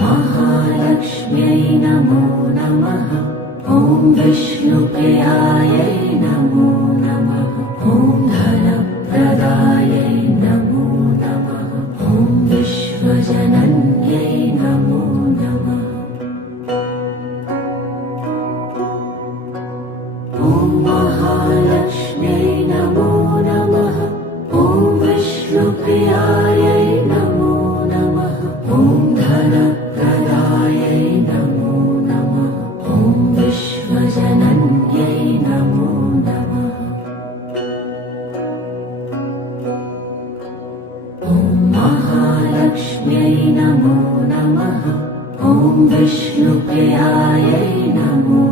महालक्ष्म्यै नमो नमः। ॐ विष्णुप्रियायै नमो नमः। ॐ धनप्रदायै नमो नमः। ॐ विश्वजनन्यै नमो नमः। ॐ महालक्ष्म्यै नमो नमः। ॐ विष्णुप्रियायै नमो नमः। ॐ धनप्रदायै नमो नमः। ॐ विश्वजनन्यै नमो नमः। ॐ महालक्ष्म्यै नमो नमः। ॐ विष्णुप्रियायै नमो